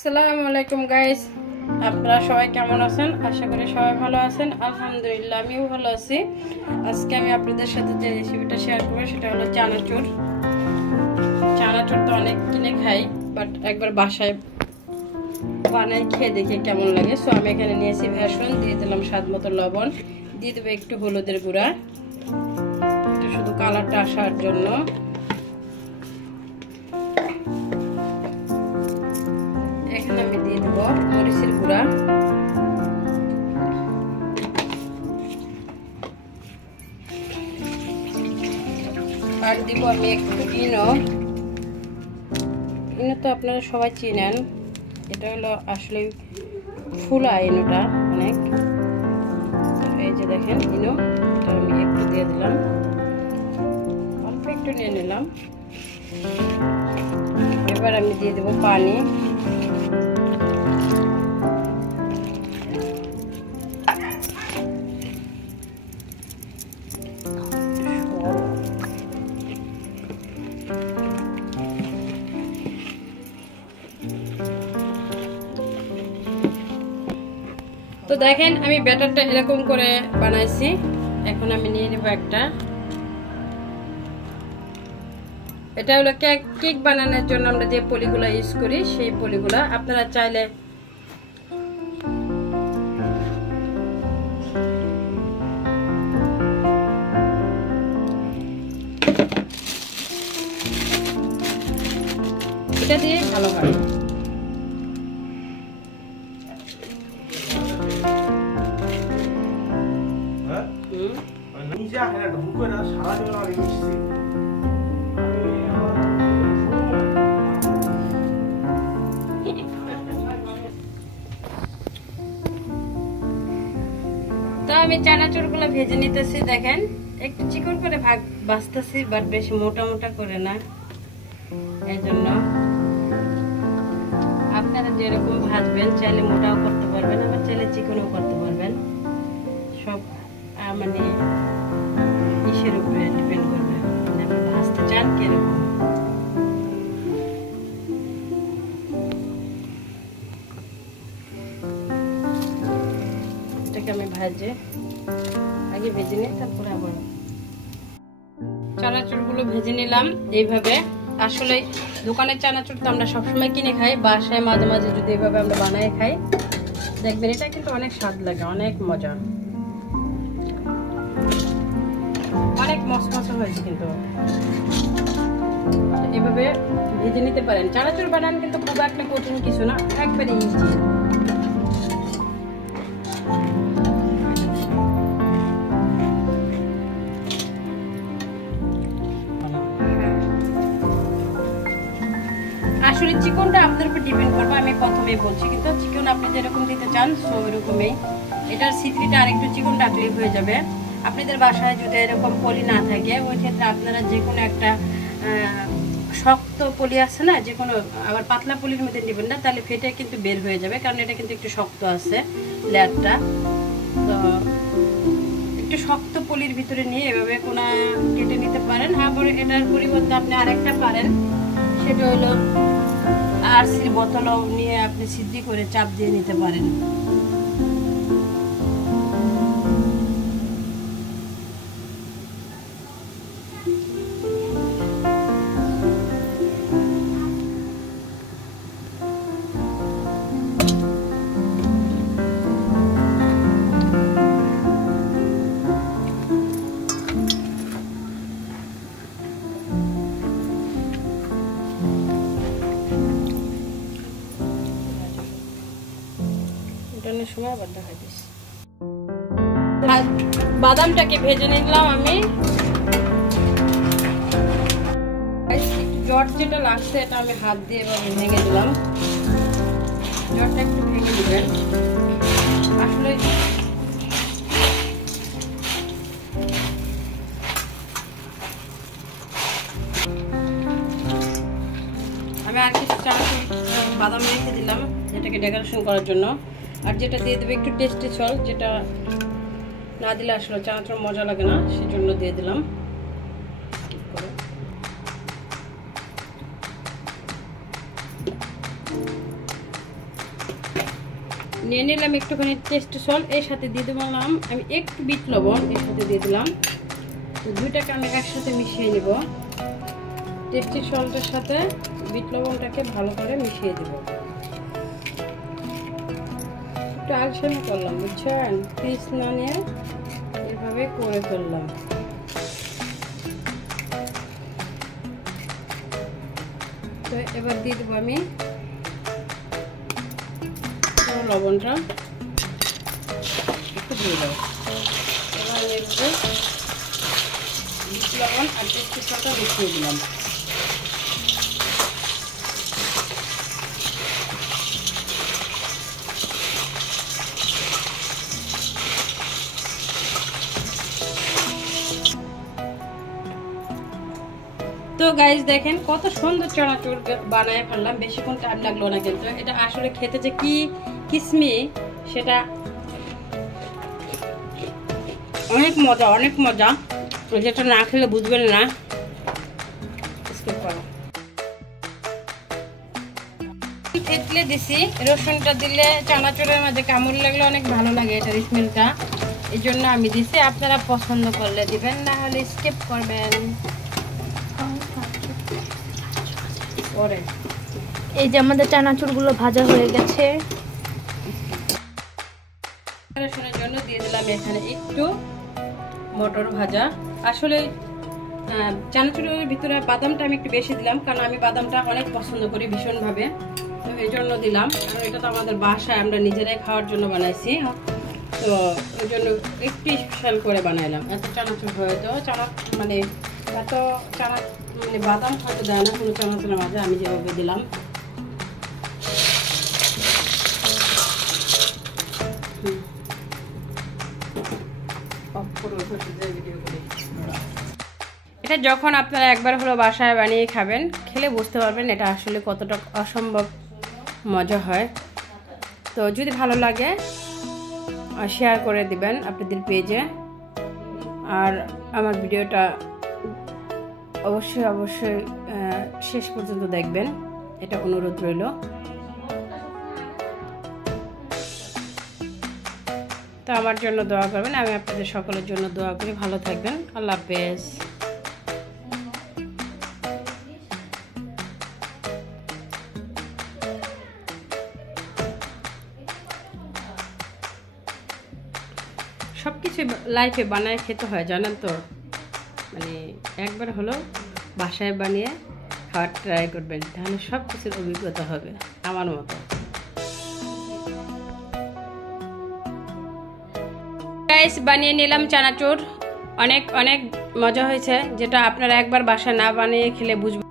আসসালামু আলাইকুম গাইস, আপনারা সবাই কেমন আছেন? আশা করি সবাই ভালো আছেন। আলহামদুলিল্লাহ আমিও ভালো আছি। আজকে আমি আপনাদের সাথে যে রেসিপিটা শেয়ার করব সেটা হলো চানাচুর। চানাচুর তো অনেক কিনে খাই, বাট একবার বাসায় বানাই খেয়ে দেখি কেমন লাগে। সো আমি এখানে নিয়েছি বেসন, দিয়ে দিলাম স্বাদ মতো লবণ, দিয়ে দেবো একটু হলুদের গুঁড়া, এটা শুধু কালারটা আসার জন্য। এখানে আমি দিয়ে দেবো মরিচের গুঁড়া, আর দিব আমি একটু ইনো। ইনো তো আপনারা সবাই চিনেন, এটা হলো আসলে ফুলা ইনোটা অনেক। এই যে দেখেন ইনো, এটা আমি একটু দিয়ে দিলাম, অল্প একটু নিয়ে নিলাম। এবার আমি দিয়ে দেবো পানি। তো দেখেন আমি ব্যাটারটা এরকম করে বানাইছি। এখন আমি নিয়ে নেব একটা, এটা হলো কেক বানানোর জন্য আমরা যে পলিগুলো ইউজ করি সেই পলিগুলা। আপনারা চাইলে এটা দিয়ে ভালো হয়। তো আমি চানাচুরগুলো ভেজে নিতেছি। দেখেন একটু চিকন করে ভাজতেছি, বাট বেশি মোটা মোটা করে না। এই জন্য আপনারা যেরকম ভাজবেন, চাইলে মোটাও করতে পারবেন, আবার চাইলে চিকনও করতে পারবেন। সব মানে ইসের উপরে ডিপেন্ড করবে, আপনি ভাজতে চান কিরকম। এটাকে আমি আগে ভেজে নিই, তারপরে আবার চানাচুরগুলো ভেজে নিলাম এইভাবে। আসলে দোকানের চানাচুর তো আমরা সবসময় কিনে খাই, বাসায় মাঝে মাঝে যদি এইভাবে আমরা বানাই খাই, দেখবেন এটা কিন্তু অনেক স্বাদ লাগে, অনেক মজা, অনেক মশমশা হয়েছে। কিন্তু এভাবে ভেজে নিতে পারেন। চানাচুর বানান কিন্তু খুব একটা কঠিন কিছু না, একবারে ইজি। আসলে চিকনটা আপনার উপর ডিপেন্ড করবে, আমি প্রথমেই বলছি, কিন্তু চিকন আপনি যেরকম দিতে চান সো ওইরকমই। এটার সিক্রেটটা আরেকটু চিকন রাখলেই হয়ে যাবে। আপনাদের বাসায় যদি এরকম পলি না থাকে, ওই ক্ষেত্রে আপনারা যে কোনো একটা শক্ত পলি আছে না, যে কোনো, আবার পাতলা পলির মধ্যে নেবেন না, তাহলে ফেটে কিন্তু বের হয়ে যাবে, কারণ এটা কিন্তু একটু শক্ত আছে লেয়ারটা। তো একটু শক্ত পলির ভিতরে নিয়ে এভাবে কোনা কেটে নিতে পারেন। আবার এটার পরিবর্তে আপনি আরেকটা পারেন, সেটা হলো আরসির বোতলও নিয়ে আপনি সিদ্ধি করে চাপ দিয়ে নিতে পারেন। সময় আবার দেখা দিচ্ছি। বাদামটাকে ভেজে নিলাম আমি। জট যেটা লাগছে এটা আমি হাত দিয়ে এভাবে ভেঙে দিলাম। জটটা একটু ভেঙে দিবেন। আসলে আমি আর কিছু চানাচুর বাদাম রেখে দিলাম এটাকে ডেকোরেশন করার জন্য। আর যেটা দিয়ে দেবে একটু টেস্টি সল্ট, যেটা না দিলে আসলে চানাচুর মজা লাগে না, সেজন্য দিয়ে দিলাম। নিয়ে নিলাম একটুখানি টেস্ট সল্ট, এর সাথে দিয়ে দিলাম আমি একটু বিট লবণ, এর সাথে দিয়ে দিলাম। তো দুইটাকে আমি একসাথে মিশিয়ে নিব। টেস্টি সল্টের সাথে বিট লবণটাকে ভালো করে মিশিয়ে দেব। একটু আলসেমি করলাম, বুঝছেন, পিস না নিয়ে এভাবে করে ফেললাম। তো এবার দিয়ে দেবো আমি লবণটা একটু দিয়ে দেবো। এবার এভাবে বিট লবণ আর টেস্টি সল্টটা মিশিয়ে দিলাম। তো গাইস দেখেন কত সুন্দর চানাচুর বানায় ফেললাম, বেশিক্ষণ টাইম লাগলো না। কিন্তু এটা আসলে খেতে যে কি কিসমি, সেটা অনেক মজা, অনেক মজা, যেটা না খেলে বুঝবেন না। থেতলে দিছি, রসুনটা দিলে চানাচুরের মাঝে কামড় লাগলে অনেক ভালো লাগে, এটার স্মেলটা, এই জন্য আমি দিছি। আপনারা পছন্দ করলে দিবেন, না হলে স্কিপ করবেন। এই যে আমাদের চানাচুরগুলো ভাজা হয়ে গেছে। রসুনের জন্য দিয়ে দিলাম এখানে একটু মটর ভাজা। আসলে চানাচুরের ভিতরে বাদামটা আমি একটু বেশি দিলাম, কারণ আমি বাদামটা অনেক পছন্দ করি ভীষণভাবে, তো এই জন্য দিলাম। কারণ এটা তো আমাদের বাসায় আমরা নিজেরাই খাওয়ার জন্য বানাইছি, তো ওই জন্য একটু স্পেশাল করে বানাইলাম। এত চানাচুর হয়তো মানে এত মানে বাদাম হয়তো দেয় না কোনো চানাচুরের মাঝে, আমি যেভাবে দিলাম। এটা যখন আপনারা একবার হলো বাসায় বানিয়ে খাবেন, খেলে বুঝতে পারবেন এটা আসলে কতটা অসম্ভব মজা হয়। তো যদি ভালো লাগে শেয়ার করে দিবেন আপনাদের পেজে, আর আমার ভিডিওটা অবশ্যই অবশ্যই শেষ পর্যন্ত দেখবেন, এটা অনুরোধ রইল। তো আমার জন্য দোয়া করবেন, আমি আপনাদের সকলের জন্য দোয়া করি। ভালো থাকবেন, আল্লাহ হাফেজ। সব কিছু লাইফে বানায় খেতে হয়, জানেন তো, মানে একবার হলো বাসায় বানিয়ে খাওয়ার ট্রাই করবেন, তাহলে সব কিছুর অভিজ্ঞতা হবে আমার মতো। গাইস বানিয়ে নিলাম চানাচুর, অনেক অনেক মজা হয়েছে, যেটা আপনারা একবার বাসায় না বানিয়ে খেলে বুঝবেন।